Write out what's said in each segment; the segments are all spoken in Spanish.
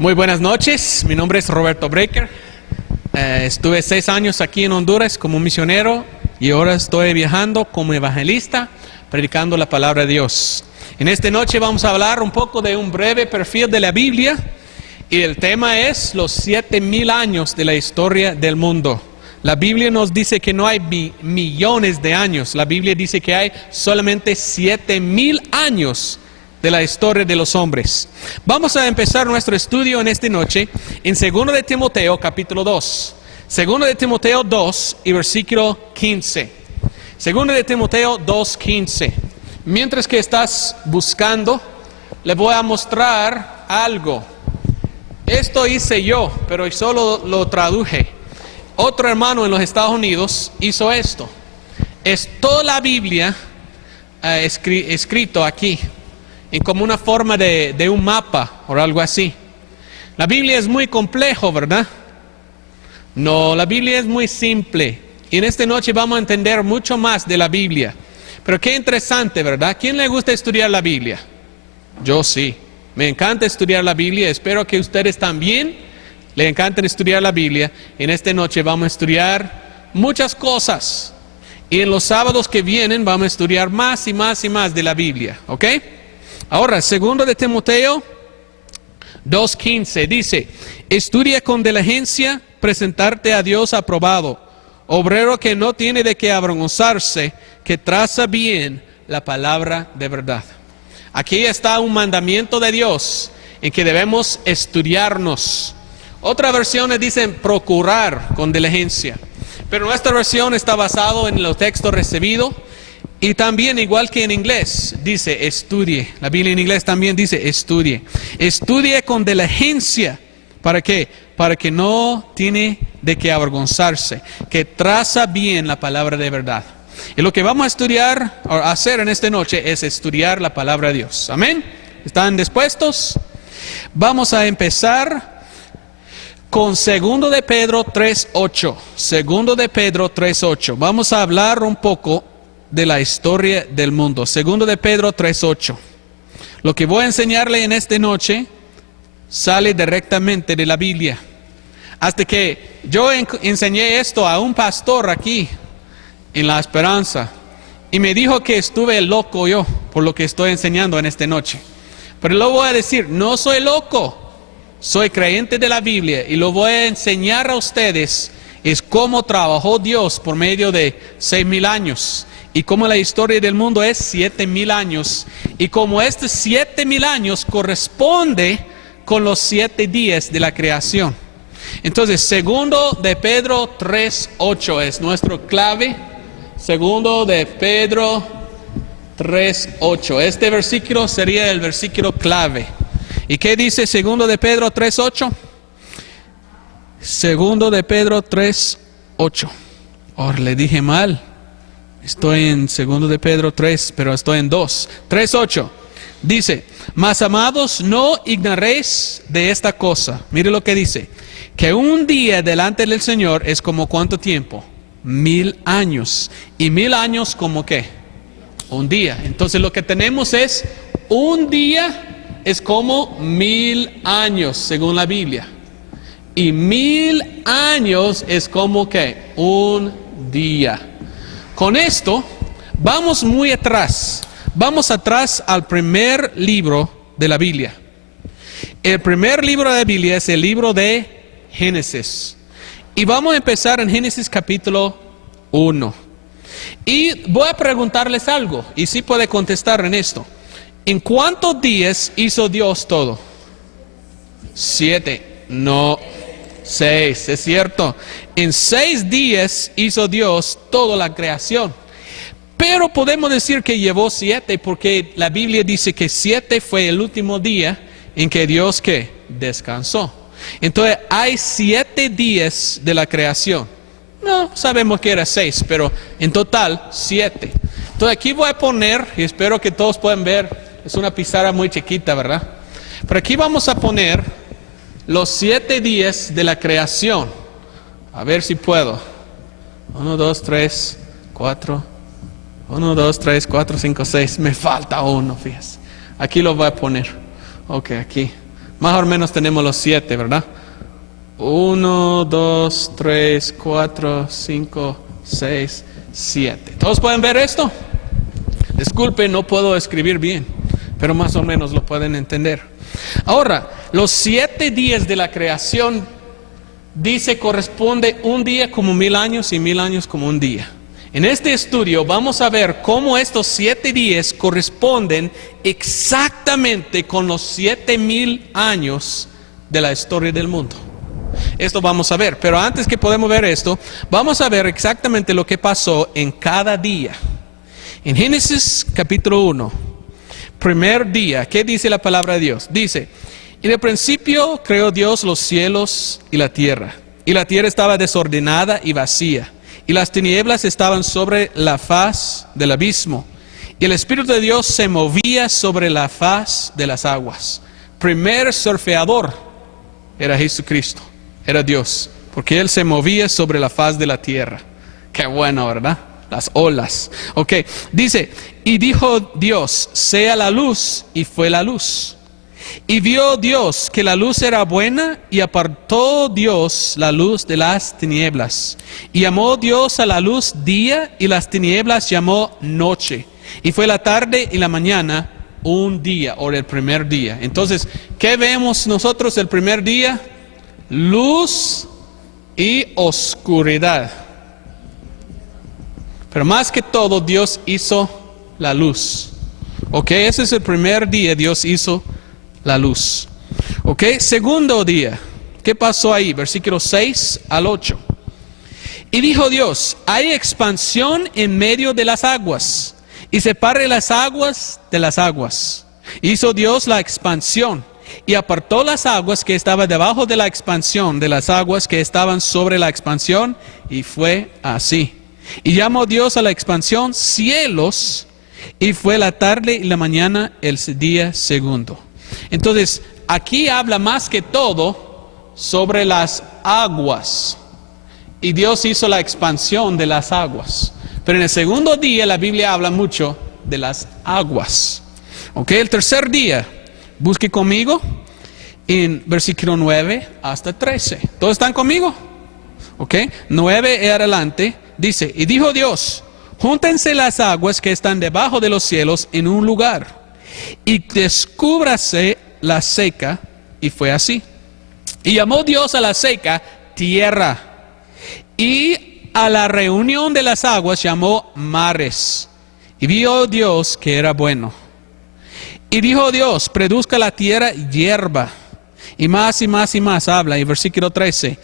Muy buenas noches, mi nombre es Roberto Breaker. Estuve 6 años aquí en Honduras como misionero y ahora estoy viajando como evangelista, predicando la palabra de Dios. En esta noche vamos a hablar un poco de un breve perfil de la Biblia y el tema es los 7000 años de la historia del mundo. La Biblia nos dice que no hay millones de años, la Biblia dice que hay solamente 7000 años de la historia de los hombres. Vamos a empezar nuestro estudio en esta noche en 2 de Timoteo capítulo 2. 2 de Timoteo 2 y versículo 15. 2 de Timoteo 2:15. Mientras que estás buscando, le voy a mostrar algo. Esto hice yo, pero solo lo traduje. Otro hermano en los Estados Unidos hizo esto. Es toda la Biblia escrito aquí, en como una forma de un mapa o algo así. La Biblia es muy complejo, ¿verdad? No, la Biblia es muy simple. Y en esta noche vamos a entender mucho más de la Biblia. Pero qué interesante, ¿verdad? ¿Quién le gusta estudiar la Biblia? Yo sí. Me encanta estudiar la Biblia. Espero que ustedes también le encanten estudiar la Biblia. En esta noche vamos a estudiar muchas cosas. Y en los sábados que vienen vamos a estudiar más y más y más de la Biblia. ¿Ok? Ahora, 2 de Timoteo 2:15 dice: estudia con diligencia presentarte a Dios aprobado, obrero que no tiene de qué avergonzarse, que traza bien la palabra de verdad. Aquí está un mandamiento de Dios en que debemos estudiarnos. Otras versiones dicen procurar con diligencia, pero nuestra versión está basada en los textos recibidos. Y también, igual que en inglés, dice estudie. La Biblia en inglés también dice estudie. Estudie con diligencia. ¿Para qué? Para que no tiene de qué avergonzarse. Que traza bien la palabra de verdad. Y lo que vamos a estudiar, o hacer en esta noche, es estudiar la palabra de Dios. Amén. ¿Están dispuestos? Vamos a empezar con 2 de Pedro 3:8. 2 de Pedro 3:8. Vamos a hablar un poco de la historia del mundo. 2 de Pedro 3:8. Lo que voy a enseñarle en esta noche sale directamente de la Biblia. Hasta que yo enseñé esto a un pastor aquí en La Esperanza y me dijo que estuve loco yo por lo que estoy enseñando en esta noche. Pero lo voy a decir, no soy loco, soy creyente de la Biblia y lo voy a enseñar a ustedes es cómo trabajó Dios por medio de 6000 años. Y como la historia del mundo es 7000 años. Y como estos 7000 años corresponde con los 7 días de la creación. Entonces, 2 de Pedro 3:8 es nuestro clave. 2 de Pedro 3:8. Este versículo sería el versículo clave. ¿Y qué dice 2 de Pedro 3:8? 2 de Pedro 3:8. Ahora le dije mal. Estoy en 2 de Pedro 3, pero estoy en 2. 3:8. Dice: mas amados, no ignoréis de esta cosa. Mire lo que dice. Que un día delante del Señor es como ¿cuánto tiempo? 1000 años. ¿Y 1000 años como qué? Un día. Entonces lo que tenemos es un día es como 1000 años según la Biblia. Y 1000 años es como ¿qué? Un día. Con esto, vamos muy atrás. Vamos atrás al primer libro de la Biblia. El primer libro de la Biblia es el libro de Génesis. Y vamos a empezar en Génesis capítulo 1. Y voy a preguntarles algo, y sí puede contestar en esto. ¿En cuántos días hizo Dios todo? 7. No. 6, es cierto. En 6 días hizo Dios toda la creación. Pero podemos decir que llevó 7 porque la Biblia dice que 7 fue el último día en que Dios ¿qué? Descansó. Entonces hay 7 días de la creación. No sabemos que era 6, pero en total 7. Entonces aquí voy a poner, y espero que todos puedan ver, es una pizarra muy chiquita, ¿verdad? Pero aquí vamos a poner los 7 días de la creación. A ver si puedo. 1, 2, 3, 4. 1, 2, 3, 4, 5, 6. Me falta uno, fíjense. Aquí lo voy a poner. Ok, aquí. Más o menos tenemos los 7, ¿verdad? 1, 2, 3, 4, 5, 6, 7. ¿Todos pueden ver esto? Disculpe, no puedo escribir bien, pero más o menos lo pueden entender. Ahora, los 7 días de la creación, dice, corresponde un día como 1000 años y 1000 años como un día. En este estudio vamos a ver cómo estos 7 días corresponden exactamente con los 7000 años de la historia del mundo. Esto vamos a ver, pero antes que podamos ver esto, vamos a ver exactamente lo que pasó en cada día. En Génesis capítulo 1, primer día, ¿qué dice la palabra de Dios? Dice, en el principio creó Dios los cielos y la tierra estaba desordenada y vacía, y las tinieblas estaban sobre la faz del abismo, y el Espíritu de Dios se movía sobre la faz de las aguas. Primer surfeador era Jesucristo, era Dios, porque Él se movía sobre la faz de la tierra. Qué bueno, ¿verdad? Las olas. Ok, dice, y dijo Dios, sea la luz, y fue la luz. Y vio Dios que la luz era buena, y apartó Dios la luz de las tinieblas. Y llamó Dios a la luz día, y las tinieblas llamó noche. Y fue la tarde y la mañana un día, o el primer día. Entonces, ¿qué vemos nosotros el primer día? Luz y oscuridad. Pero más que todo, Dios hizo la luz. Ok, ese es el primer día, Dios hizo la luz. Ok, segundo día, ¿qué pasó ahí? Versículos 6 al 8. Y dijo Dios, hay expansión en medio de las aguas, y separe las aguas de las aguas. Hizo Dios la expansión, y apartó las aguas que estaban debajo de la expansión de las aguas que estaban sobre la expansión, y fue así. Y llamó Dios a la expansión cielos, y fue la tarde y la mañana el día segundo. Entonces, aquí habla más que todo sobre las aguas. Y Dios hizo la expansión de las aguas. Pero en el segundo día la Biblia habla mucho de las aguas. Ok, el tercer día, busque conmigo en versículo 9 hasta 13. ¿Todos están conmigo? Ok, 9 y adelante. Dice, y dijo Dios, júntense las aguas que están debajo de los cielos en un lugar, y descúbrase la seca, y fue así. Y llamó Dios a la seca tierra, y a la reunión de las aguas llamó mares. Y vio Dios que era bueno. Y dijo Dios, produzca la tierra hierba. Y más y más y más habla, y versículo 13.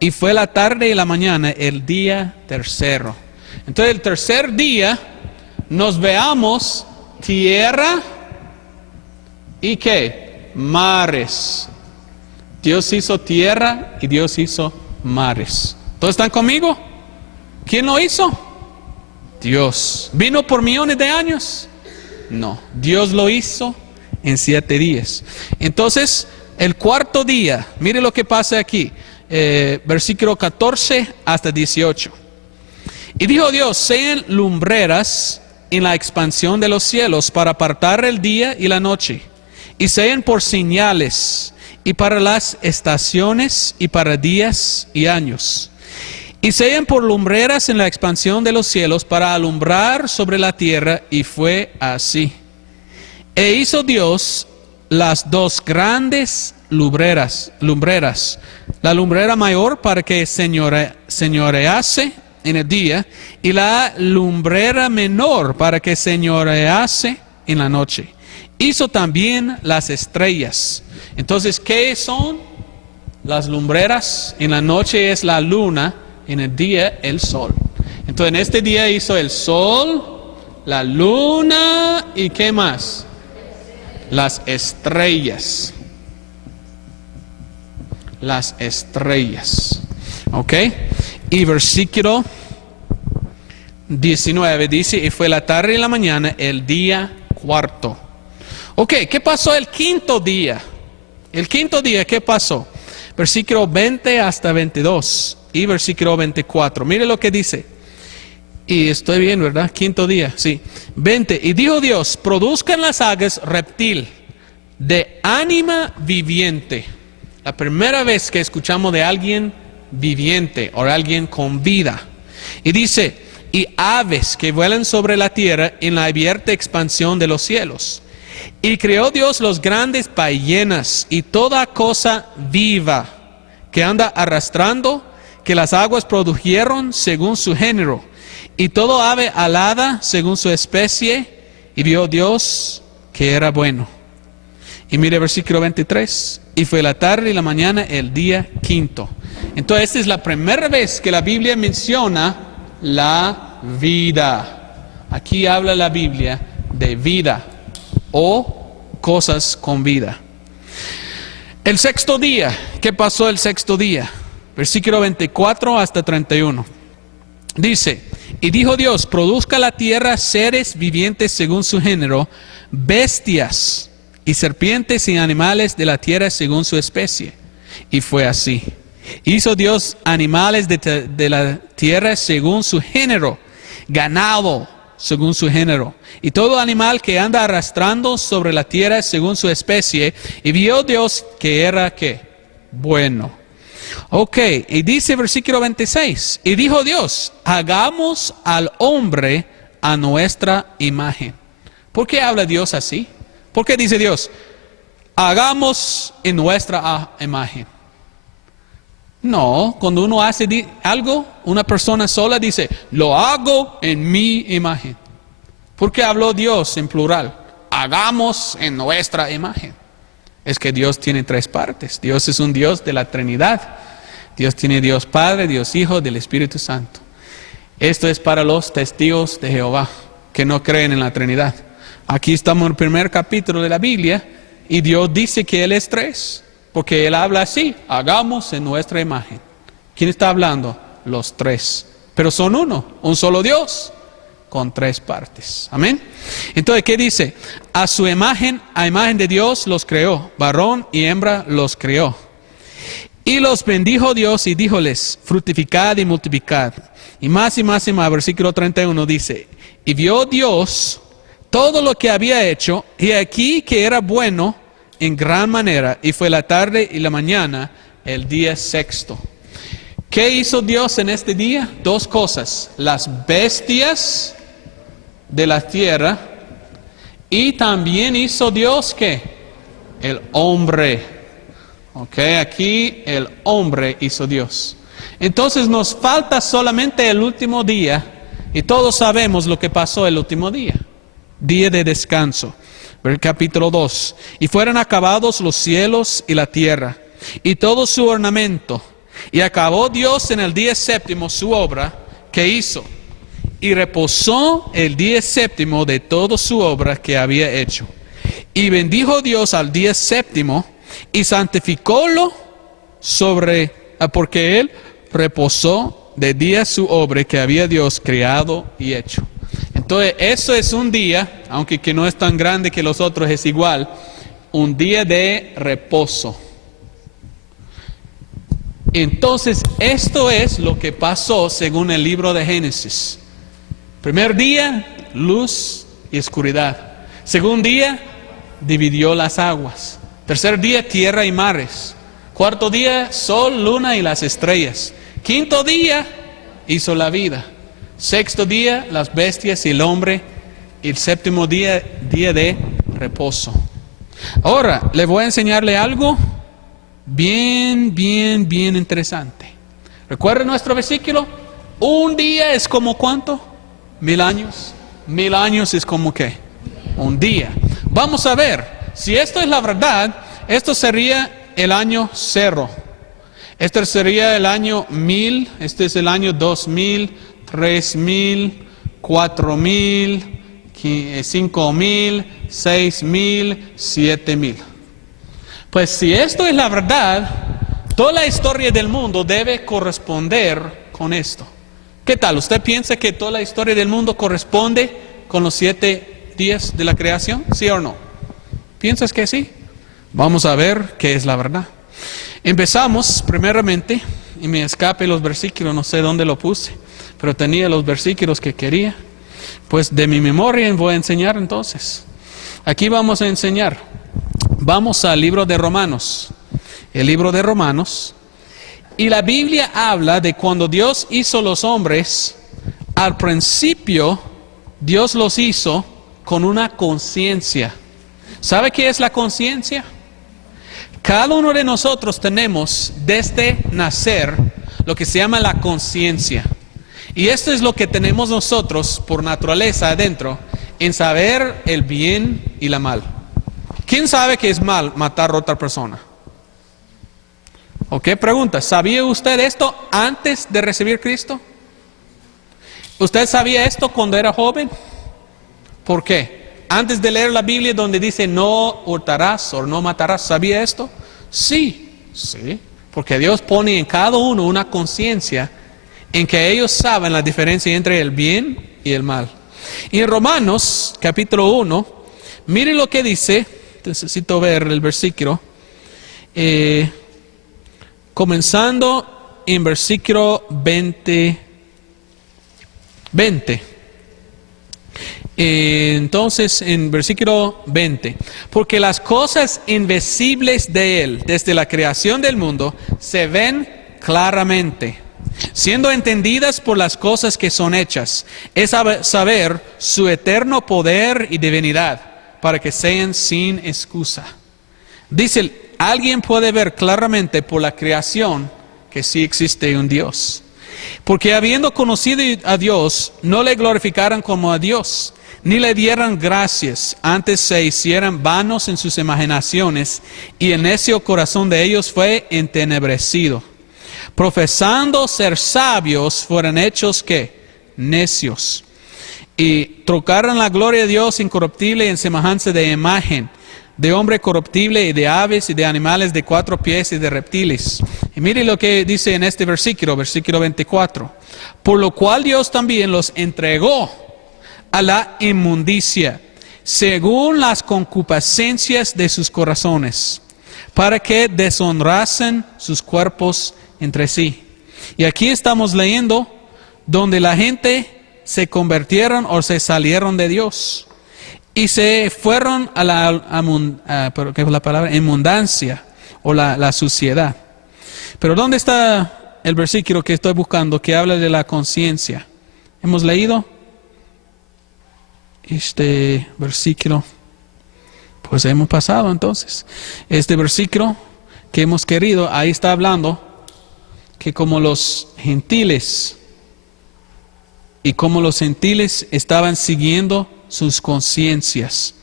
Y fue la tarde y la mañana el día tercero. Entonces el tercer día nos veamos tierra y ¿qué? Mares. Dios hizo tierra y Dios hizo mares. ¿Todos están conmigo? ¿Quién lo hizo? Dios. ¿Vino por millones de años? No, Dios lo hizo en 7 días. Entonces el cuarto día, mire lo que pasa aquí. Versículo 14 hasta 18. Y dijo Dios, sean lumbreras en la expansión de los cielos para apartar el día y la noche, y sean por señales, y para las estaciones, y para días y años, y sean por lumbreras en la expansión de los cielos para alumbrar sobre la tierra, y fue así. E hizo Dios las 2 grandes lumbreras, la lumbrera mayor para que señorease en el día, y la lumbrera menor para que señorease en la noche. Hizo también las estrellas. Entonces, ¿qué son las lumbreras? En la noche es la luna, en el día el sol. Entonces, en este día hizo el sol, la luna y ¿qué más? Las estrellas. Las estrellas. Ok. Y versículo 19 dice, y fue la tarde y la mañana el día cuarto. Ok, ¿qué pasó el quinto día? El quinto día, ¿qué pasó? Versículo 20 hasta 22 y versículo 24. Mire lo que dice. Y estoy bien, ¿verdad? Quinto día, sí. 20. Y dijo Dios, produzcan las aguas reptil, de ánima viviente. La primera vez que escuchamos de alguien viviente o alguien con vida. Y dice, y aves que vuelan sobre la tierra en la abierta expansión de los cielos. Y creó Dios los grandes ballenas y toda cosa viva que anda arrastrando, que las aguas produjeron según su género, y todo ave alada según su especie, y vio Dios que era bueno. Y mire versículo 23, y fue la tarde y la mañana el día quinto. Entonces esta es la primera vez que la Biblia menciona la vida. Aquí habla la Biblia de vida o cosas con vida. El sexto día, ¿qué pasó el sexto día? Versículo 24 hasta 31. Dice, y dijo Dios, produzca la tierra seres vivientes según su género, bestias y serpientes y animales de la tierra según su especie. Y fue así. Hizo Dios animales de la tierra según su género, ganado según su género, y todo animal que anda arrastrando sobre la tierra según su especie. Y vio Dios que era, ¿qué? Bueno. Ok, y dice versículo 26, y dijo Dios, hagamos al hombre a nuestra imagen. ¿Por qué habla Dios así? ¿Por qué dice Dios, hagamos en nuestra imagen? No, cuando uno hace algo, una persona sola dice, lo hago en mi imagen. ¿Por qué habló Dios en plural? Hagamos en nuestra imagen. Es que Dios tiene tres partes. Dios es un Dios de la Trinidad. Dios tiene Dios Padre, Dios Hijo, del Espíritu Santo. Esto es para los testigos de Jehová que no creen en la Trinidad. Aquí estamos en el primer capítulo de la Biblia y Dios dice que Él es tres. Porque Él habla así, hagamos en nuestra imagen. ¿Quién está hablando? Los tres. Pero son uno, un solo Dios, con tres partes. Amén. Entonces, ¿qué dice? A su imagen, a imagen de Dios los creó, varón y hembra los creó. Y los bendijo Dios y díjoles, fructificad y multiplicad. Y más, versículo 31 dice, y vio Dios todo lo que había hecho, y aquí que era bueno en gran manera, y fue la tarde y la mañana, el día sexto. ¿Qué hizo Dios en este día? Dos cosas, las bestias de la tierra, y también hizo Dios, ¿qué? El hombre. Ok, aquí el hombre hizo Dios. Entonces nos falta solamente el último día, y todos sabemos lo que pasó el último día, día de descanso. Capítulo 2. Y fueron acabados los cielos y la tierra, y todo su ornamento. Y acabó Dios en el día séptimo su obra que hizo. Y reposó el día séptimo de toda su obra que había hecho. Y bendijo Dios al día séptimo, y santificólo porque Él reposó de día su obra que había Dios creado y hecho. Entonces, eso es un día, aunque que no es tan grande que los otros, es igual, un día de reposo. Entonces, esto es lo que pasó según el libro de Génesis. Primer día, luz y oscuridad. Segundo día, dividió las aguas. Tercer día, tierra y mares. Cuarto día, sol, luna y las estrellas. Quinto día, hizo la vida. Sexto día, las bestias y el hombre. Y el séptimo día, día de reposo. Ahora, le voy a enseñarle algo bien interesante. ¿Recuerda nuestro versículo? Un día es como ¿cuánto? 1000 años. 1000 años es como ¿qué? Un día. Vamos a ver, si esto es la verdad, esto sería el año 0. Este sería el año 1000, este es el año 2000, 3000, 4000, 5000, 6000, 7000. Pues si esto es la verdad, toda la historia del mundo debe corresponder con esto. ¿Qué tal? ¿Usted piensa que toda la historia del mundo corresponde con los 7 días de la creación? ¿Sí o no? ¿Piensas que sí? Vamos a ver qué es la verdad. Empezamos primeramente, y me escape los versículos, no sé dónde lo puse, pero tenía los versículos que quería. Pues de mi memoria voy a enseñar entonces. Aquí vamos a enseñar. Vamos al libro de Romanos. El libro de Romanos. Y la Biblia habla de cuando Dios hizo los hombres, al principio Dios los hizo con una conciencia. ¿Sabe qué es la conciencia? Cada uno de nosotros tenemos desde nacer lo que se llama la conciencia. Y esto es lo que tenemos nosotros por naturaleza adentro, en saber el bien y la mal. ¿Quién sabe que es mal matar a otra persona? Ok, pregunta, ¿sabía usted esto antes de recibir Cristo? ¿Usted sabía esto cuando era joven? ¿Por qué? Antes de leer la Biblia donde dice no hurtarás o no matarás, ¿sabía esto? Sí, porque Dios pone en cada uno una conciencia en que ellos saben la diferencia entre el bien y el mal. Y en Romanos capítulo 1, mire lo que dice, necesito ver el versículo, comenzando en versículo 20. Entonces, en versículo 20, porque las cosas invisibles de Él, desde la creación del mundo, se ven claramente, siendo entendidas por las cosas que son hechas, es saber su eterno poder y divinidad, para que sean sin excusa. Dice, alguien puede ver claramente por la creación que sí existe un Dios. Porque habiendo conocido a Dios, no le glorificaron como a Dios, ni le dieran gracias, antes se hicieran vanos en sus imaginaciones, y el necio corazón de ellos fue entenebrecido. Profesando ser sabios, fueron hechos ¿qué? Necios. Y trocaron la gloria de Dios incorruptible en semejanza de imagen, de hombre corruptible y de aves y de animales de 4 pies y de reptiles. Y mire lo que dice en este versículo 24. Por lo cual Dios también los entregó a la inmundicia, según las concupiscencias de sus corazones, para que deshonrasen sus cuerpos entre sí. Y aquí estamos leyendo donde la gente se convirtieron o se salieron de Dios y se fueron a ¿qué es la palabra? Inmundancia o la suciedad. Pero ¿dónde está el versículo que estoy buscando que habla de la conciencia? ¿Hemos leído este versículo? Pues hemos pasado entonces. Este versículo que hemos querido, ahí está hablando que como los gentiles estaban siguiendo sus conciencias.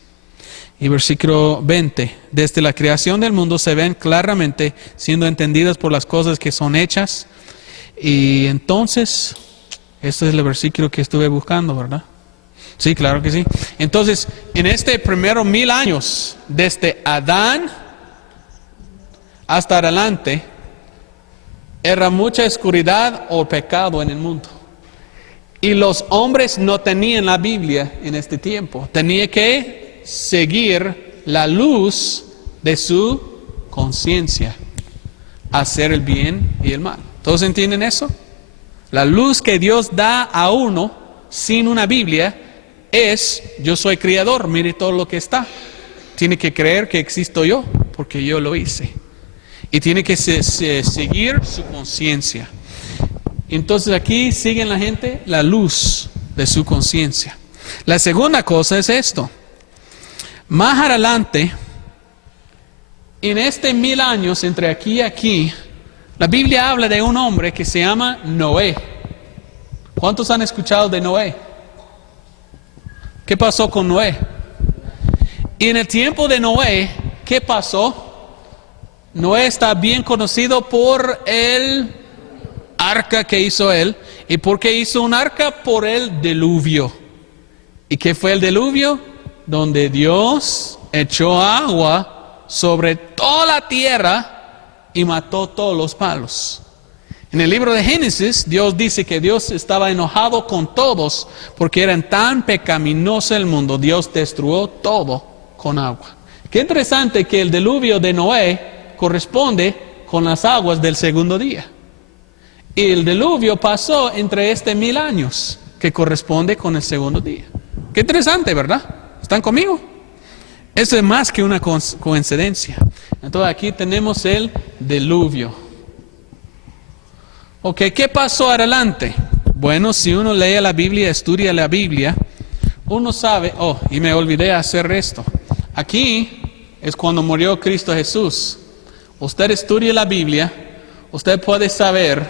Y versículo 20, desde la creación del mundo se ven claramente siendo entendidas por las cosas que son hechas. Y entonces, este es el versículo que estuve buscando, ¿verdad? Sí, claro que sí. Entonces, en este primero 1000 años, desde Adán hasta adelante, era mucha oscuridad o pecado en el mundo. Y los hombres no tenían la Biblia en este tiempo. Tenía que seguir la luz de su conciencia, hacer el bien y el mal. ¿Todos entienden eso? La luz que Dios da a uno sin una Biblia es, yo soy creador, mire todo lo que está. Tiene que creer que existo yo, porque yo lo hice. Y tiene que seguir su conciencia. Entonces aquí siguen la gente la luz de su conciencia. La segunda cosa es esto. Más adelante, en este 1000 años, entre aquí y aquí, la Biblia habla de un hombre que se llama Noé. ¿Cuántos han escuchado de Noé? ¿Qué pasó con Noé? Y en el tiempo de Noé, ¿qué pasó? Noé está bien conocido por el arca que hizo él. ¿Y por qué hizo un arca? Por el diluvio. ¿Y qué fue el diluvio? Donde Dios echó agua sobre toda la tierra y mató todos los palos. En el libro de Génesis, Dios dice que Dios estaba enojado con todos porque eran tan pecaminoso el mundo. Dios destruyó todo con agua. Qué interesante que el diluvio de Noé corresponde con las aguas del segundo día. Y el diluvio pasó entre 1000 años, que corresponde con el segundo día. Qué interesante, ¿verdad? ¿Están conmigo? Eso es más que una coincidencia. Entonces aquí tenemos el diluvio. Ok, ¿qué pasó adelante? Bueno, si uno lee la Biblia, estudia la Biblia, uno sabe, y me olvidé hacer esto. Aquí es cuando murió Cristo Jesús. Usted estudia la Biblia, usted puede saber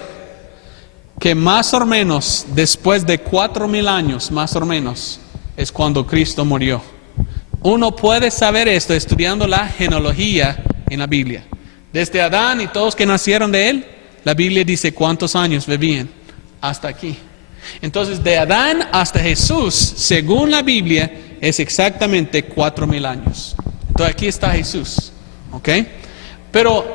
que más o menos después de 4,000 años, más o menos, es cuando Cristo murió. Uno puede saber esto estudiando la genealogía en la Biblia. Desde Adán y todos que nacieron de él, la Biblia dice cuántos años vivían hasta aquí. Entonces, de Adán hasta Jesús, según la Biblia, es exactamente 4,000 años. Entonces, aquí está Jesús. ¿Ok? Pero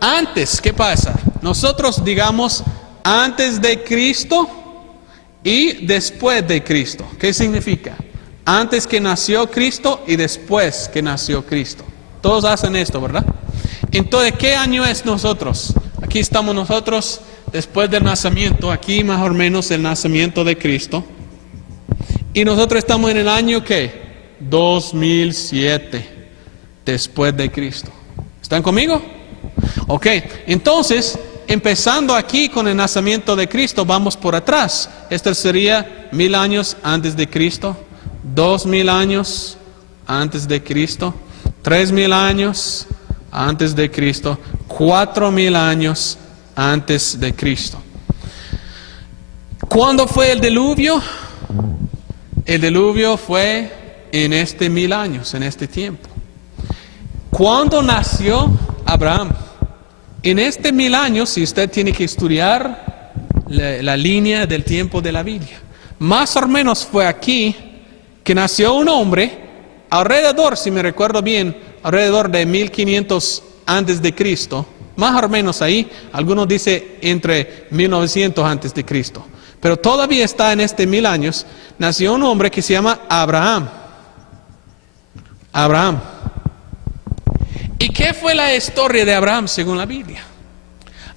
antes, ¿qué pasa? Nosotros digamos antes de Cristo y después de Cristo. ¿Qué significa? Antes que nació Cristo y después que nació Cristo. Todos hacen esto, ¿verdad? Entonces, ¿qué año es nosotros? Aquí estamos nosotros después del nacimiento, aquí más o menos el nacimiento de Cristo. Y nosotros estamos en el año, ¿qué? 2007, después de Cristo. ¿Están conmigo? Ok, entonces, empezando aquí con el nacimiento de Cristo, vamos por atrás. Esto sería 1000 años antes de Cristo, 2000 años antes de Cristo, 3000 años antes de Cristo, 4000 años antes de Cristo. ¿Cuándo fue el diluvio? El diluvio fue en 1000 años, en este tiempo. ¿Cuándo nació Abraham? En 1000 años, si usted tiene que estudiar la línea del tiempo de la Biblia, más o menos fue aquí que nació un hombre, alrededor, si me recuerdo bien, alrededor de 1500 antes de Cristo, más o menos ahí, algunos dicen entre 1900 antes de Cristo, pero todavía está en 1000 años, nació un hombre que se llama Abraham. Abraham. ¿Y qué fue la historia de Abraham según la Biblia?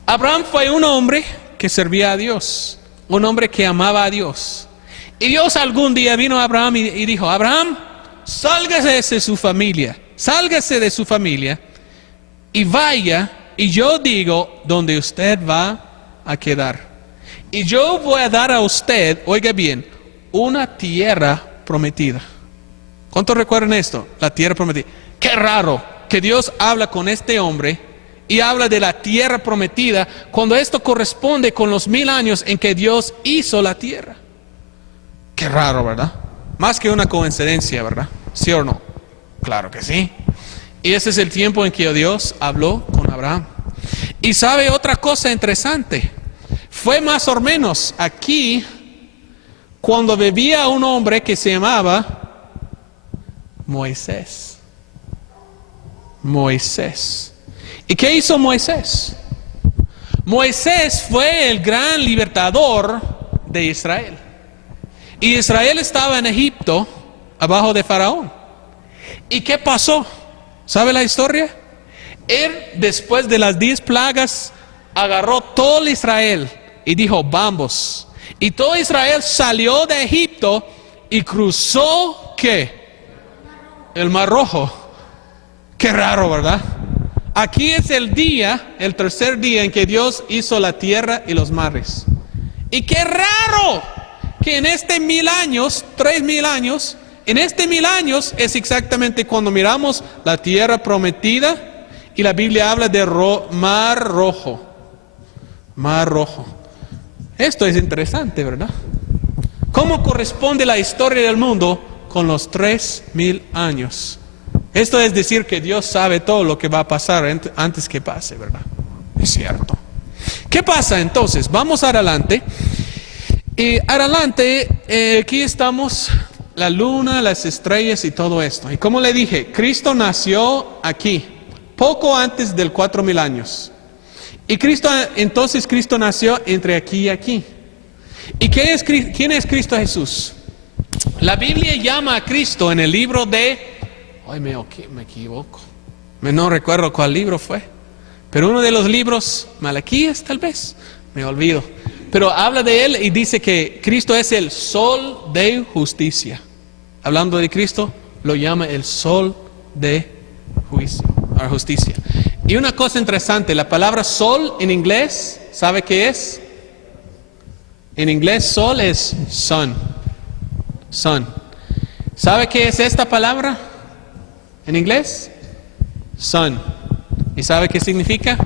Abraham fue un hombre que servía a Dios, un hombre que amaba a Dios. Y Dios algún día vino a Abraham y dijo, Abraham, sálgase de su familia y vaya, y yo digo dónde usted va a quedar. Y yo voy a dar a usted, oiga bien, una tierra prometida. ¿Cuántos recuerdan esto? La tierra prometida. Qué raro que Dios habla con este hombre y habla de la tierra prometida cuando esto corresponde con los 1000 años en que Dios hizo la tierra. Qué raro, ¿verdad? Más que una coincidencia, ¿verdad? ¿Sí o no? Claro que sí. Y ese es el tiempo en que Dios habló con Abraham. Y sabe otra cosa interesante. Fue más o menos aquí cuando vivía un hombre que se llamaba Moisés. Moisés. ¿Y qué hizo Moisés? Moisés fue el gran libertador de Israel. Y Israel estaba en Egipto, abajo de Faraón. ¿Y qué pasó? ¿Sabe la historia? Él, después de las 10 plagas, agarró todo Israel y dijo, vamos. Y todo Israel salió de Egipto y cruzó, ¿qué? El Mar Rojo. Qué raro, ¿verdad? Aquí es el día, el tercer día en que Dios hizo la tierra y los mares. Y qué raro que en 1000 años, 3000 años, en 1000 años es exactamente cuando miramos la tierra prometida y la Biblia habla de Mar Rojo. Mar Rojo. Esto es interesante, ¿verdad? ¿Cómo corresponde la historia del mundo con los 3000 años? Esto es decir que Dios sabe todo lo que va a pasar antes que pase, ¿verdad? Es cierto. ¿Qué pasa entonces? Vamos adelante. Y adelante, aquí estamos, la luna, las estrellas y todo esto. Y como le dije, Cristo nació aquí, poco antes del 4000 años. Y entonces Cristo nació entre aquí y aquí. ¿Y quién es Cristo Jesús? La Biblia llama a Cristo en el libro de... Ay, me equivoco. No recuerdo cuál libro fue. Pero uno de los libros, Malaquías tal vez, me olvido. Pero habla de él y dice que Cristo es el sol de justicia. Hablando de Cristo, lo llama el sol de justicia. Y una cosa interesante, la palabra sol en inglés, ¿sabe qué es? En inglés sol es sun. Sun. ¿Sabe qué es esta palabra en inglés? Son. ¿Y sabe qué significa?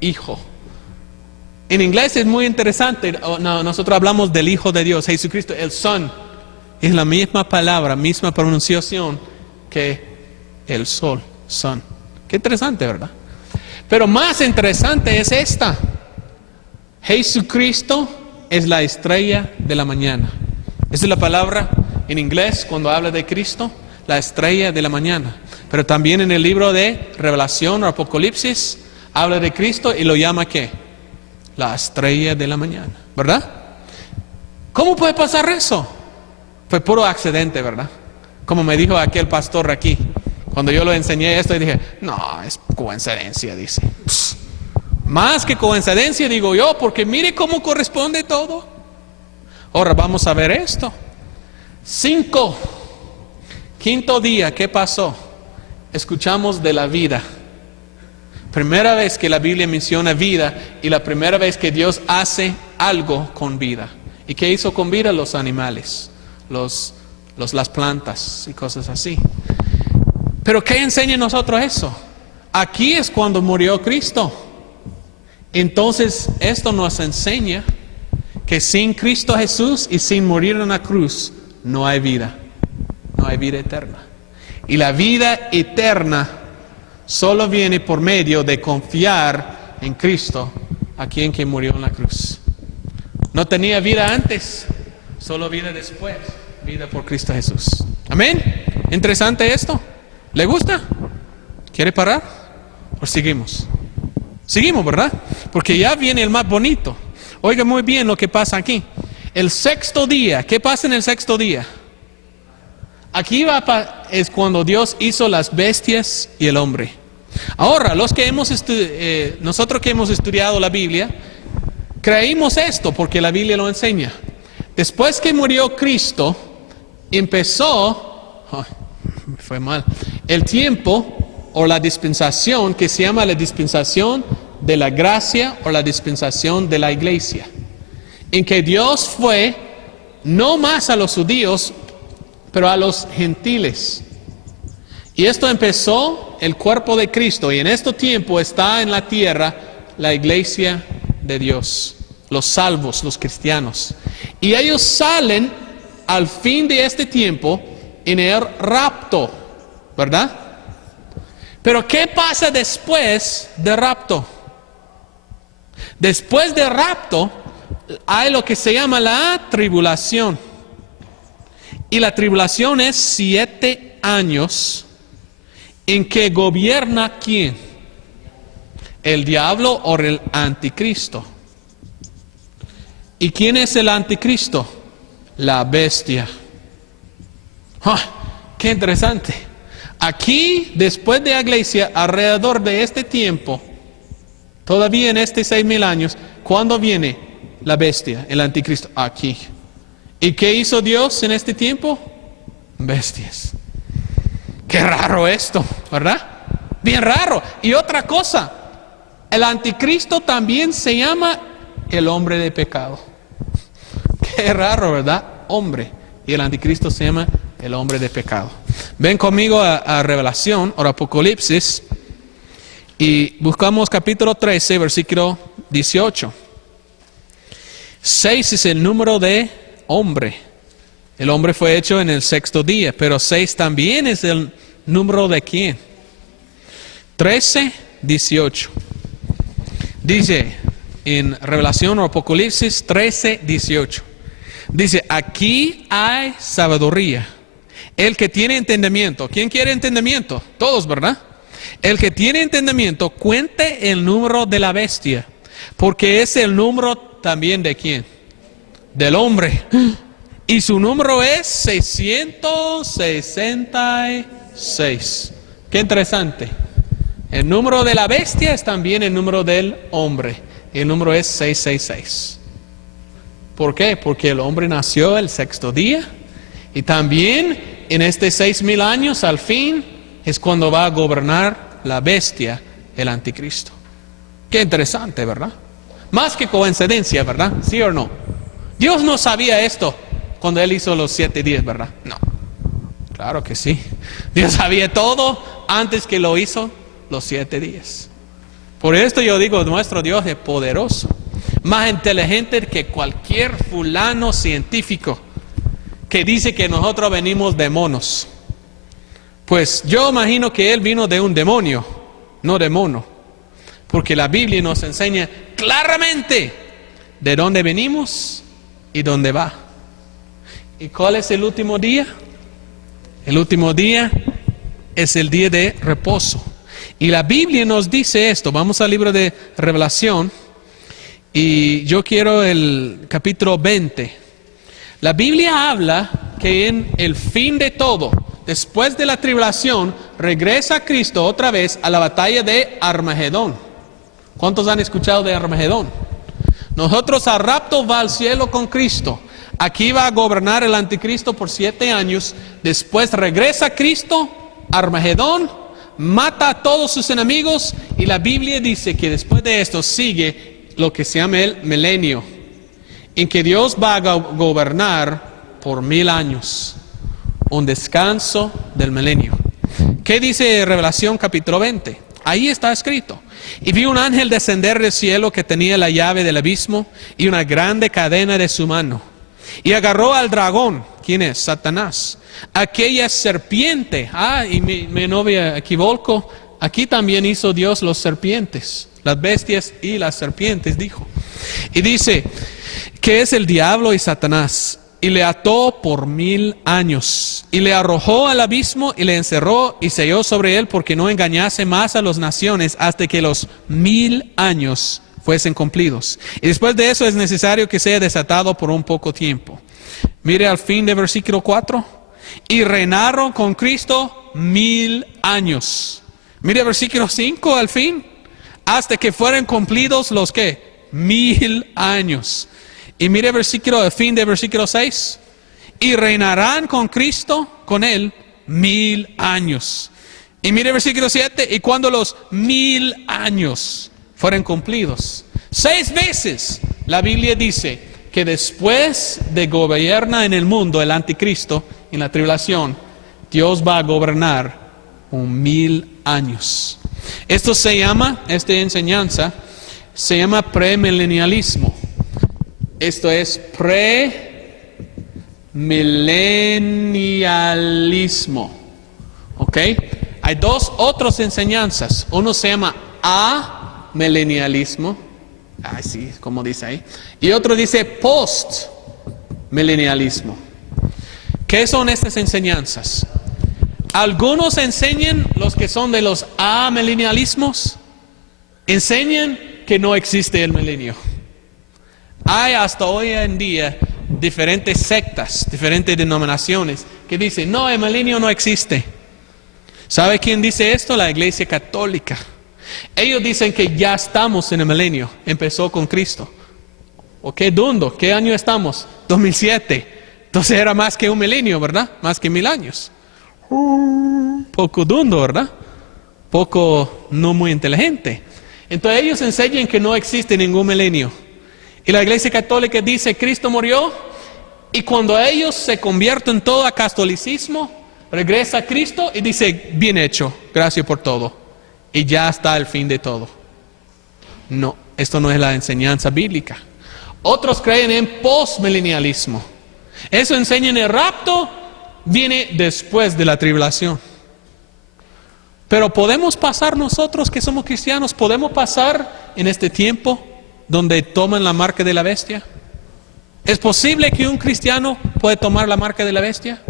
Hijo. En inglés es muy interesante. Nosotros hablamos del Hijo de Dios, Jesucristo, el Son. Es la misma palabra, misma pronunciación que el sol, Son. Qué interesante, ¿verdad? Pero más interesante es esta. Jesucristo es la estrella de la mañana. Esa es la palabra en inglés cuando habla de Cristo, la estrella de la mañana. Pero también en el libro de Revelación o Apocalipsis habla de Cristo y lo llama ¿qué? La estrella de la mañana, ¿verdad? ¿Cómo puede pasar eso? Fue puro accidente, ¿verdad? Como me dijo aquel pastor aquí, cuando yo lo enseñé esto y dije, no, es coincidencia, dice. Pss, más que coincidencia digo yo, porque mire cómo corresponde todo. Ahora vamos a ver esto. 5. Quinto día, ¿qué pasó? Escuchamos de la vida. Primera vez que la Biblia menciona vida y la primera vez que Dios hace algo con vida. ¿Y qué hizo con vida? Los animales, las plantas y cosas así. Pero ¿qué enseña a nosotros eso? Aquí es cuando murió Cristo. Entonces esto nos enseña que sin Cristo Jesús y sin morir en la cruz no hay vida. No hay vida eterna. Y la vida eterna solo viene por medio de confiar en Cristo, a quien que murió en la cruz. No tenía vida antes, solo vida después, vida por Cristo Jesús. Amén. Interesante esto. ¿Le gusta? ¿Quiere parar? ¿O seguimos? Seguimos, ¿verdad? Porque ya viene el más bonito. Oiga muy bien lo que pasa aquí. El sexto día, ¿qué pasa en el sexto día? Aquí es cuando Dios hizo las bestias y el hombre. Ahora, nosotros que hemos estudiado la Biblia, creímos esto porque la Biblia lo enseña. Después que murió Cristo, empezó, fue mal, el tiempo o la dispensación que se llama la dispensación de la gracia o la dispensación de la iglesia, en que Dios fue no más a los judíos, pero a los gentiles. Y esto empezó el cuerpo de Cristo, y en este tiempo está en la tierra la iglesia de Dios, los salvos, los cristianos. Y ellos salen al fin de este tiempo en el rapto, ¿verdad? Pero ¿qué pasa después del rapto? Después del rapto hay lo que se llama la tribulación. Y la tribulación es 7 años en que gobierna ¿quién? El diablo o el anticristo. ¿Y quién es el anticristo? La bestia. ¡Qué interesante! Aquí, después de la iglesia, alrededor de este tiempo, todavía en este 6,000 años, ¿cuándo viene la bestia, el anticristo? Aquí. ¿Y qué hizo Dios en este tiempo? Bestias. Qué raro esto, ¿verdad? Bien raro. Y otra cosa, el anticristo también se llama el hombre de pecado. Qué raro, ¿verdad? Hombre. Y el anticristo se llama el hombre de pecado. Ven conmigo a Revelación o Apocalipsis y buscamos capítulo 13, versículo 18. 6 es el número de hombre. El hombre fue hecho en el sexto día, pero 6 también es el número de quién. 13, 18. Dice en Revelación o Apocalipsis 13, 18. Dice, aquí hay sabiduría. El que tiene entendimiento. ¿Quién quiere entendimiento? Todos, ¿verdad? El que tiene entendimiento, cuente el número de la bestia, porque es el número también de quién. Del hombre. Y su número es 666. Qué interesante. El número de la bestia es también el número del hombre. Y el número es 666. ¿Por qué? Porque el hombre nació el sexto día. Y también en este 6,000 años, al fin, es cuando va a gobernar la bestia, el anticristo. Qué interesante, ¿verdad? Más que coincidencia, ¿verdad? ¿Sí o no? Dios no sabía esto cuando Él hizo los 7 días, ¿verdad? No. Claro que sí. Dios sabía todo antes que lo hizo los 7 días. Por esto yo digo, nuestro Dios es poderoso. Más inteligente que cualquier fulano científico que dice que nosotros venimos de monos. Pues yo imagino que Él vino de un demonio, no de mono. Porque la Biblia nos enseña claramente de dónde venimos y dónde va. ¿Y cuál es el último día? El último día es el día de reposo. Y la Biblia nos dice esto. Vamos al libro de Revelación. Y yo quiero el capítulo 20. La Biblia habla que en el fin de todo, después de la tribulación, regresa Cristo otra vez a la batalla de Armagedón. ¿Cuántos han escuchado de Armagedón? Nosotros al rapto va al cielo con Cristo. Aquí va a gobernar el anticristo por 7 años. Después regresa Cristo, Armagedón, mata a todos sus enemigos. Y la Biblia dice que después de esto sigue lo que se llama el milenio, en que Dios va a gobernar por 1000 años. Un descanso del milenio. ¿Qué dice Revelación capítulo 20? Ahí está escrito. Y vi un ángel descender del cielo que tenía la llave del abismo y una grande cadena de su mano. Y agarró al dragón. ¿Quién es? Satanás. Aquella serpiente. Y me no me equivoco. Aquí también hizo Dios los serpientes. Las bestias y las serpientes, dijo. Y dice que es el diablo y Satanás. Y le ató por 1000 años. Y le arrojó al abismo y le encerró y selló sobre él porque no engañase más a las naciones hasta que los 1000 años fuesen cumplidos. Y después de eso es necesario que sea desatado por un poco tiempo. Mire al fin de versículo 4. Y reinaron con Cristo 1000 años. Mire versículo 5 al fin. Hasta que fueran cumplidos los que 1000 años. Y mire el fin de versículo 6. Y reinarán con Cristo, con Él, 1000 años. Y mire versículo 7. Y cuando los 1000 años fueron cumplidos. 6 veces la Biblia dice que después de gobernar en el mundo el anticristo, en la tribulación, Dios va a gobernar 1000 años. Esto se llama, esta enseñanza, se llama premilenialismo. Esto es premilenialismo. ¿Ok? Hay 2 otras enseñanzas. Uno se llama amilenialismo. Sí, como dice ahí. Y otro dice postmilenialismo. ¿Qué son estas enseñanzas? Algunos enseñan, los que son de los amilenialismos, enseñan que no existe el milenio. Hay hasta hoy en día diferentes sectas, diferentes denominaciones que dicen, no, el milenio no existe. ¿Sabe quién dice esto? La Iglesia Católica. Ellos dicen que ya estamos en el milenio, empezó con Cristo. ¿O qué dundo? ¿Qué año estamos? 2007. Entonces era más que un milenio, ¿verdad? Más que 1000 años. Poco dundo, ¿verdad? Poco no muy inteligente. Entonces ellos enseñan que no existe ningún milenio. Y la Iglesia Católica dice, Cristo murió, y cuando ellos se convierten todo a catolicismo, regresa a Cristo y dice, bien hecho, gracias por todo. Y ya está el fin de todo. No, esto no es la enseñanza bíblica. Otros creen en postmilenialismo. Eso enseña en el rapto, viene después de la tribulación. Pero podemos pasar nosotros que somos cristianos, podemos pasar en este tiempo donde toman la marca de la bestia. ¿Es posible que un cristiano pueda tomar la marca de la bestia?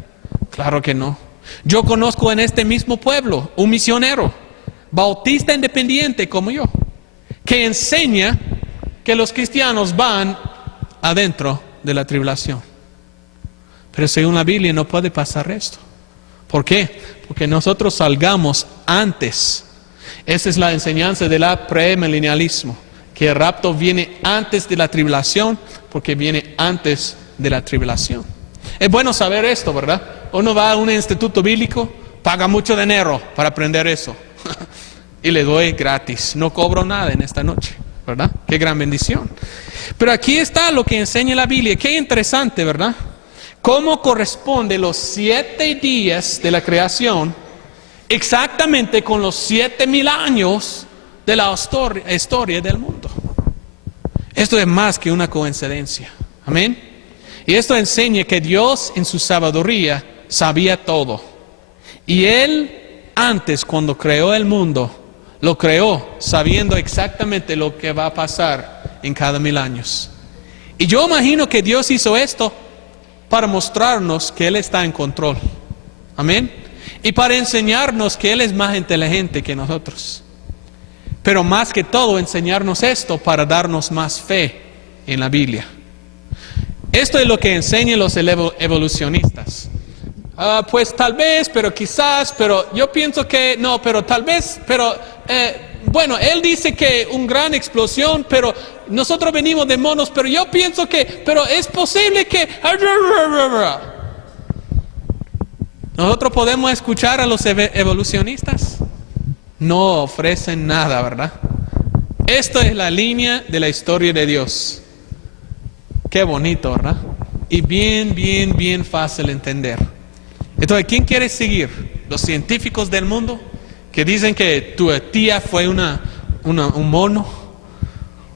Claro que no. Yo conozco en este mismo pueblo un misionero, bautista independiente como yo, que enseña que los cristianos van adentro de la tribulación. Pero según la Biblia no puede pasar esto. ¿Por qué? Porque nosotros salgamos antes. Esa es la enseñanza del premilenialismo, que el rapto viene antes de la tribulación, porque viene antes de la tribulación. Es bueno saber esto, ¿verdad? Uno va a un instituto bíblico, paga mucho dinero para aprender eso. Y le doy gratis, no cobro nada en esta noche, ¿verdad? Qué gran bendición. Pero aquí está lo que enseña la Biblia. Qué interesante, ¿verdad? Cómo corresponde los 7 días de la creación exactamente con los 7,000 años de la historia del mundo. Esto es más que una coincidencia. Amén. Y esto enseña que Dios en su sabiduría sabía todo. Y Él antes, cuando creó el mundo, lo creó sabiendo exactamente lo que va a pasar en cada 1000 años. Y yo imagino que Dios hizo esto para mostrarnos que Él está en control. Amén. Y para enseñarnos que Él es más inteligente que nosotros. Pero más que todo, enseñarnos esto para darnos más fe en la Biblia. Esto es lo que enseñan los evolucionistas. Pues tal vez, pero quizás, pero yo pienso que no, pero tal vez, pero bueno, él dice que una gran explosión, pero nosotros venimos de monos, pero yo pienso que, pero es posible que... ¿Nosotros podemos escuchar a los evolucionistas? No ofrecen nada, ¿verdad? Esto es la línea de la historia de Dios. Qué bonito, ¿verdad? Y bien fácil de entender. Entonces, ¿quién quiere seguir? ¿Los científicos del mundo que dicen que tu tía fue un mono?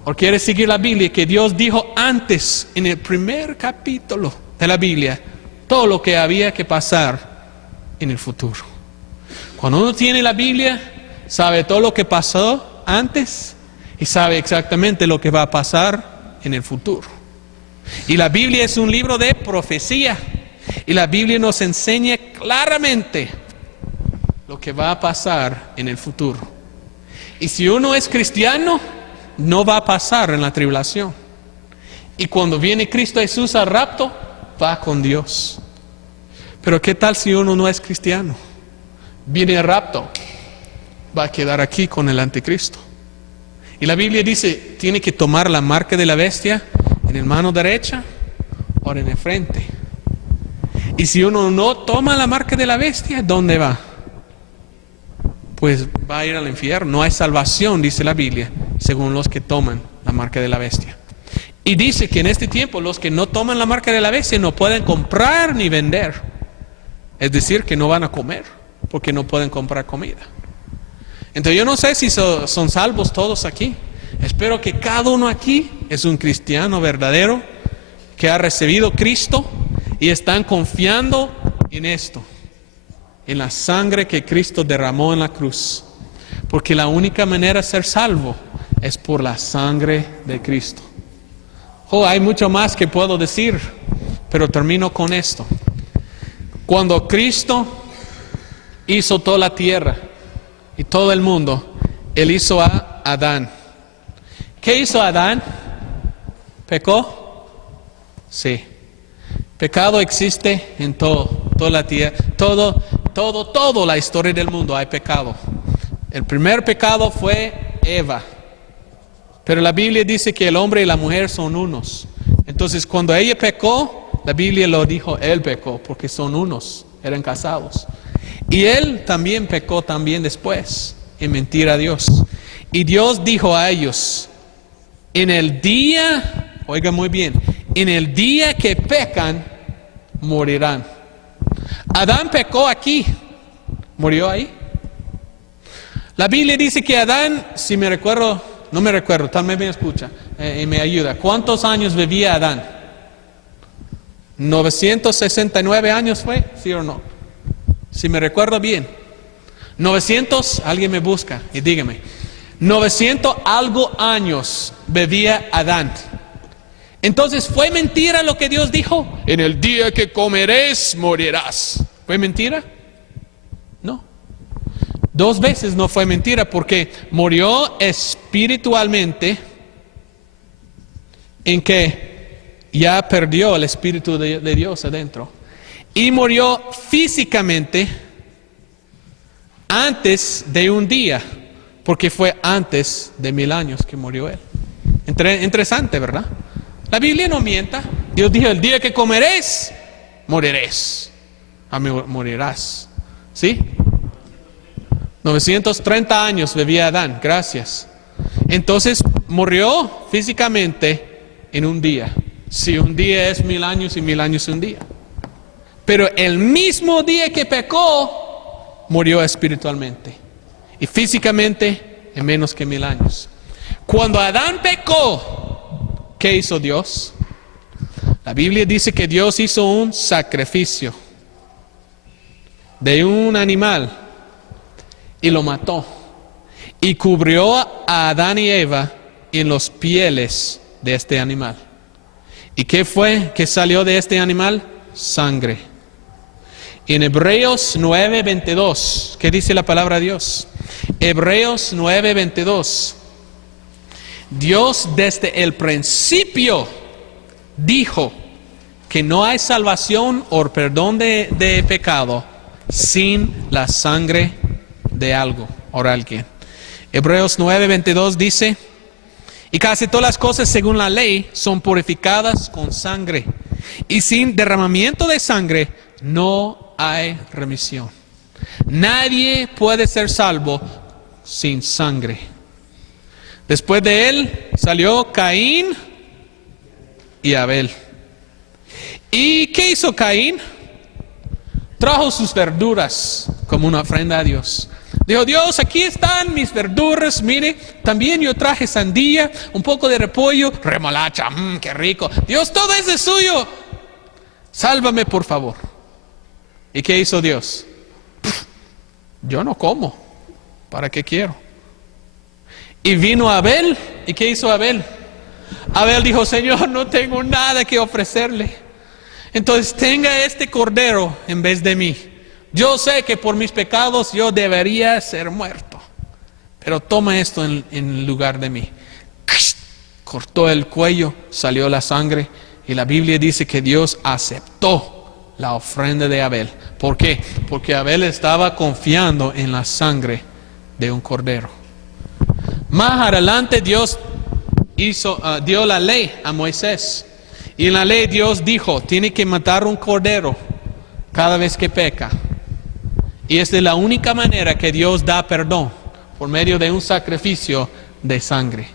¿O quieres seguir la Biblia que Dios dijo antes, en el primer capítulo de la Biblia, todo lo que había que pasar en el futuro? Cuando uno tiene la Biblia, sabe todo lo que pasó antes y sabe exactamente lo que va a pasar en el futuro. Y la Biblia es un libro de profecía. Y la Biblia nos enseña claramente lo que va a pasar en el futuro. Y si uno es cristiano, no va a pasar en la tribulación. Y cuando viene Cristo Jesús al rapto, va con Dios. Pero ¿qué tal si uno no es cristiano? Viene el rapto, va a quedar aquí con el anticristo. Y la Biblia dice, tiene que tomar la marca de la bestia en la mano derecha o en el frente. Y si uno no toma la marca de la bestia, ¿dónde va? Pues va a ir al infierno. No hay salvación, dice la Biblia, según los que toman la marca de la bestia. Y dice que en este tiempo los que no toman la marca de la bestia no pueden comprar ni vender. Es decir, que no van a comer, porque no pueden comprar comida. Entonces yo no sé si son salvos todos aquí. Espero que cada uno aquí es un cristiano verdadero, que ha recibido Cristo y están confiando en esto, en la sangre que Cristo derramó en la cruz. Porque la única manera de ser salvo es por la sangre de Cristo. Hay mucho más que puedo decir, pero termino con esto. Cuando Cristo hizo toda la tierra y todo el mundo, Él hizo a Adán. ¿Qué hizo Adán? ¿Pecó? Sí. Pecado existe en toda la tierra, toda la historia del mundo hay pecado. El primer pecado fue Eva. Pero la Biblia dice que el hombre y la mujer son unos. Entonces cuando ella pecó, la Biblia lo dijo, él pecó, porque son unos, eran casados. Y él también pecó también después, en mentir a Dios. Y Dios dijo a ellos, en el día, oigan muy bien, en el día que pecan, morirán. Adán pecó aquí, murió ahí. La Biblia dice que Adán, si me recuerdo, no me recuerdo, tal vez me escucha y me ayuda. ¿Cuántos años vivía Adán? 969 años fue, ¿sí o no? Si me recuerdo bien. 900, alguien me busca y dígame. 900 algo años vivía Adán. Entonces, ¿fue mentira lo que Dios dijo? En el día que comeréis, morirás. ¿Fue mentira? No. 2 veces no fue mentira porque murió espiritualmente en que ya perdió el Espíritu de Dios adentro. Y murió físicamente antes de un día, porque fue antes de 1000 años que murió él. Interesante, ¿verdad? La Biblia no mienta. Dios dijo, el día que comeréis, moriréis. Morirás. ¿Sí? 930 años vivía Adán, gracias. Entonces murió físicamente en un día. Si un día es 1000 años y 1000 años un día. Pero el mismo día que pecó, murió espiritualmente. Y físicamente en menos que 1000 años. Cuando Adán pecó, ¿qué hizo Dios? La Biblia dice que Dios hizo un sacrificio de un animal y lo mató. Y cubrió a Adán y Eva en los pieles de este animal. ¿Y qué fue que salió de este animal? Sangre. En Hebreos 9:22, ¿qué dice la palabra de Dios? Hebreos 9:22. Dios desde el principio dijo que no hay salvación o perdón de pecado sin la sangre de algo o alguien. Hebreos 9:22 dice, y casi todas las cosas según la ley son purificadas con sangre, y sin derramamiento de sangre no hay remisión. Nadie puede ser salvo sin sangre. Después de él salió Caín y Abel. ¿Y qué hizo Caín? Trajo sus verduras como una ofrenda a Dios. Dijo, Dios, aquí están mis verduras, mire, también yo traje sandía, un poco de repollo, remolacha, qué rico. Dios, todo eso es suyo. Sálvame, por favor. ¿Y qué hizo Dios? Yo no como. ¿Para qué quiero? Y vino Abel. ¿Y qué hizo Abel? Abel dijo, Señor, no tengo nada que ofrecerle. Entonces tenga este cordero en vez de mí. Yo sé que por mis pecados yo debería ser muerto. Pero toma esto en lugar de mí. Cortó el cuello, salió la sangre. Y la Biblia dice que Dios aceptó la ofrenda de Abel. ¿Por qué? Porque Abel estaba confiando en la sangre de un cordero. Más adelante Dios dio la ley a Moisés. Y en la ley Dios dijo, tiene que matar un cordero cada vez que peca. Y esta es la única manera que Dios da perdón, por medio de un sacrificio de sangre.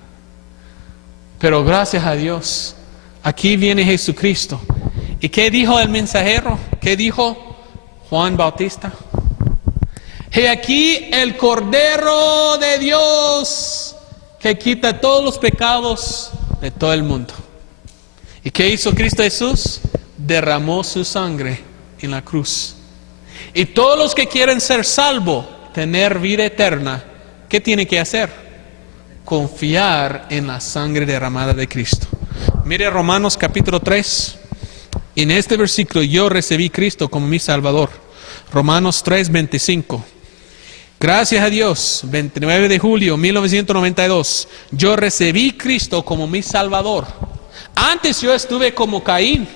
Pero gracias a Dios, aquí viene Jesucristo. ¿Y qué dijo el mensajero? ¿Qué dijo Juan Bautista? He aquí el Cordero de Dios que quita todos los pecados de todo el mundo. ¿Y qué hizo Cristo Jesús? Derramó su sangre en la cruz. Y todos los que quieren ser salvos, tener vida eterna, ¿qué tienen que hacer? Confiar en la sangre derramada de Cristo. Mire Romanos capítulo 3. En este versículo, yo recibí Cristo como mi Salvador. Romanos 3:25. Gracias a Dios, 29 de julio 1992, yo recibí Cristo como mi Salvador. Antes yo estuve como Caín.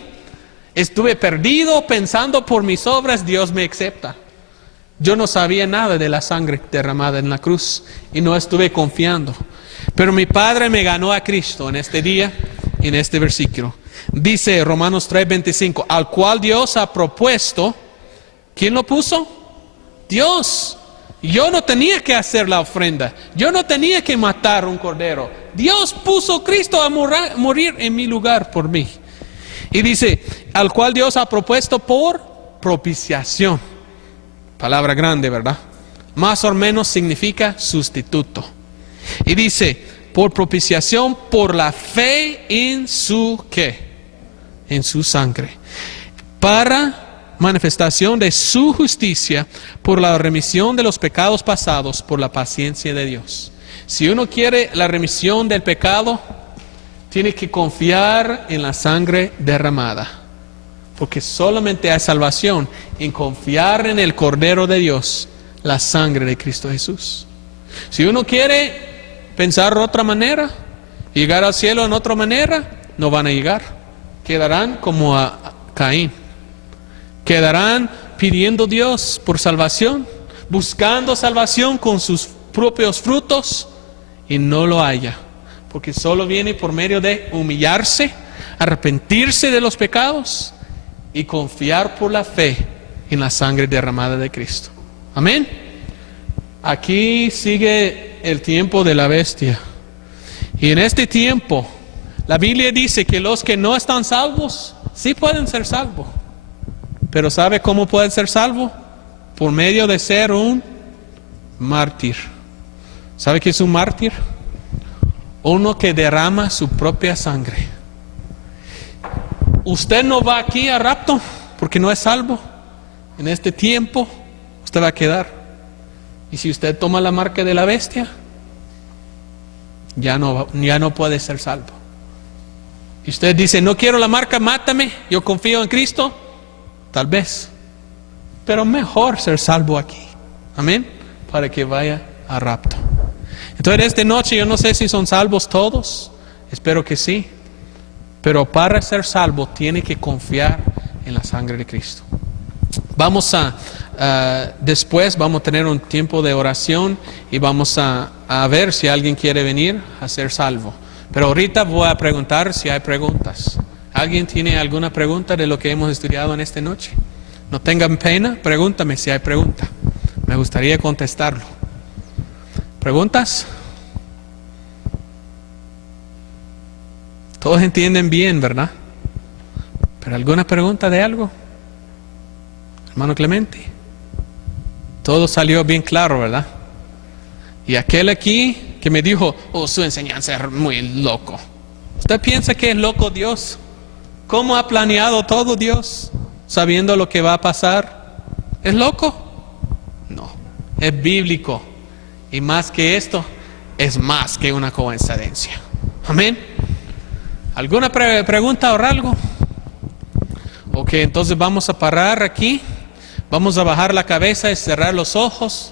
Estuve perdido pensando por mis obras, Dios me acepta. Yo no sabía nada de la sangre derramada en la cruz y no estuve confiando. Pero mi Padre me ganó a Cristo en este día, en este versículo. Dice Romanos 3:25, al cual Dios ha propuesto. ¿Quién lo puso? Dios. Yo no tenía que hacer la ofrenda. Yo no tenía que matar un cordero. Dios puso a Cristo a morir en mi lugar por mí. Y dice, al cual Dios ha propuesto por propiciación. Palabra grande, ¿verdad? Más o menos significa sustituto. Y dice, por propiciación, por la fe en su, ¿qué? En su sangre. Para manifestación de su justicia, por la remisión de los pecados pasados, por la paciencia de Dios. Si uno quiere la remisión del pecado, tiene que confiar en la sangre derramada. Porque solamente hay salvación en confiar en el Cordero de Dios, la sangre de Cristo Jesús. Si uno quiere pensar de otra manera, llegar al cielo en otra manera, no van a llegar. Quedarán como a Caín. Quedarán pidiendo a Dios por salvación, buscando salvación con sus propios frutos y no lo haya. Porque solo viene por medio de humillarse, arrepentirse de los pecados y confiar por la fe en la sangre derramada de Cristo. Amén. Aquí sigue el tiempo de la bestia. Y en este tiempo, la Biblia dice que los que no están salvos, sí pueden ser salvos. Pero ¿sabe cómo pueden ser salvos? Por medio de ser un mártir. ¿Sabe qué es un mártir? Uno que derrama su propia sangre. Usted no va aquí a rapto porque no es salvo. En este tiempo usted va a quedar. Y si usted toma la marca de la bestia, ya no puede ser salvo. Y usted dice, no quiero la marca, mátame, yo confío en Cristo. Tal vez. Pero mejor ser salvo aquí. Amén. Para que vaya a rapto. Entonces esta noche yo no sé si son salvos todos. Espero que sí. Pero para ser salvo tiene que confiar en la sangre de Cristo. Después vamos a tener un tiempo de oración y vamos a ver si alguien quiere venir a ser salvo. Pero ahorita voy a preguntar si hay preguntas. ¿Alguien tiene alguna pregunta de lo que hemos estudiado en esta noche? No tengan pena, pregúntame si hay pregunta. Me gustaría contestarlo. ¿Preguntas? Todos entienden bien, ¿verdad? ¿Pero alguna pregunta de algo? Hermano Clemente. Todo salió bien claro, ¿verdad? Y aquel aquí que me dijo, su enseñanza es muy loco. ¿Usted piensa que es loco Dios? ¿Cómo ha planeado todo Dios? Sabiendo lo que va a pasar. ¿Es loco? No, es bíblico. Y más que esto, es más que una coincidencia. Amén. ¿Alguna pregunta o algo? Ok, entonces vamos a parar aquí. Vamos a bajar la cabeza y cerrar los ojos.